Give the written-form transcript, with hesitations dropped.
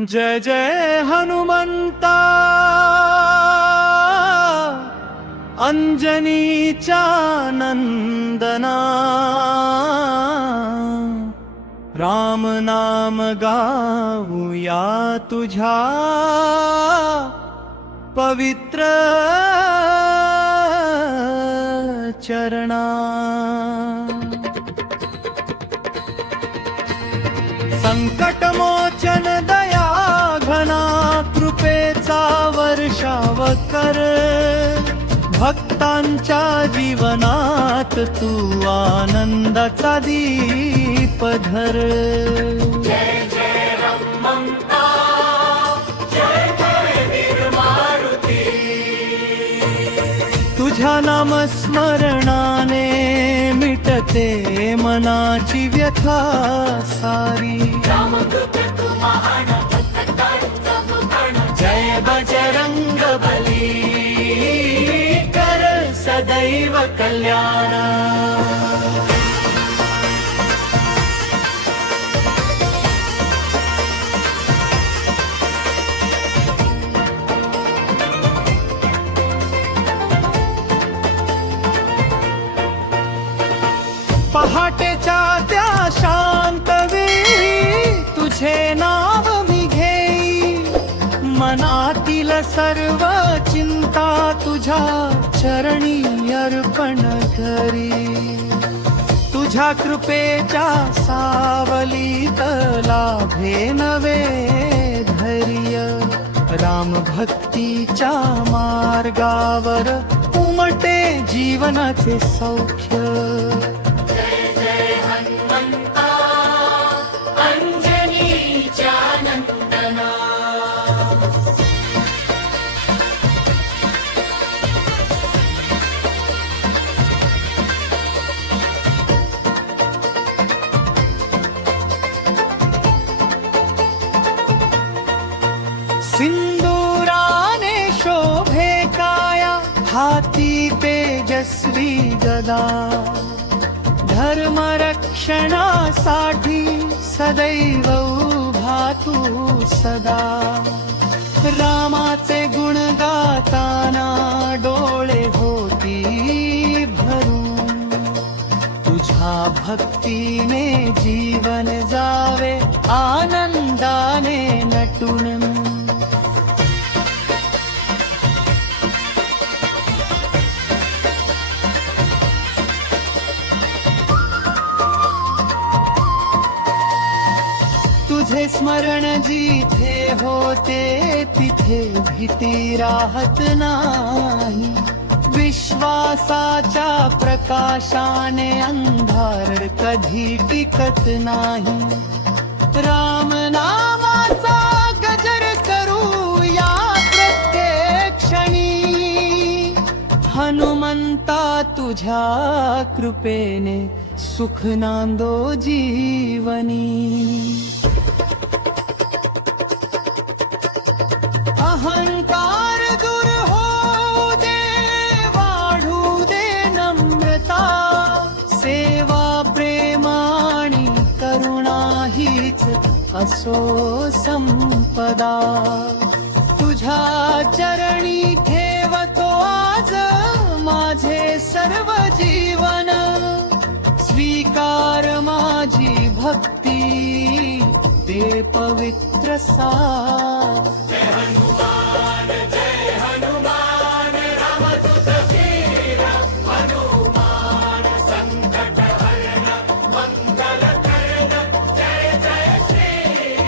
जय जय हनुमंता अंजनीच्या नंदना, राम नाम गाऊया तुझ्या पवित्र चरणा। संकटमोचन दया घना, कृपेचा वर्षाव कर, भक्तांच्या जीवनात तू आनंदाचा दीप धर। जय जय हनुमंता, जय जय वीर मारुती, तुझ्या नामस्मरणाने मिटते मनाची व्यथा सारी। रामदूत तू महान, भक्तांचा मुखान, जय बजरंग बली, कर सदैव कल्याण। पहाटेच्या त्या शांत वेळी तुझे नाव मी घेई, मनातील सर्व चिंता तुझ्या चरणी अर्पण करी। तुझ्या कृपेच्या सावलीत लाभे नवे धैर्य, राम भक्तीच्या मार्गावर उमटे जीवनाचे सौख्य। जय जय हनुमंता अंजनीच्या नंदना। सिंदूराने शोभे काया, हाती तेजस्वी गदा, धर्म रक्षणासाठी सदैव उभा तू सदा। रामाचे गुण गाताना डोळे होती भरून, तुझ्या भक्तीने जीवन जावे आनंदाने नटून। तुझे स्मरण जिथे होते तिथे भीती राहत नाही, विश्वासाच्या प्रकाशाने अंधार कधी टिकत नाही। राम नामाचा गजर करू या प्रत्येक क्षणी, हनुमंता तुझ्या कृपेने सुख नांदो जीवनी। अहंकार दूर हो दे, वाढू दे नम्रता, सेवा प्रेम आणि करुणा हीच असो संपदा। तुझ्या चरणी ठेवतो आज माझे सर्व जीवन, स्वीकार माझी भक्ती दे पवित्र सा।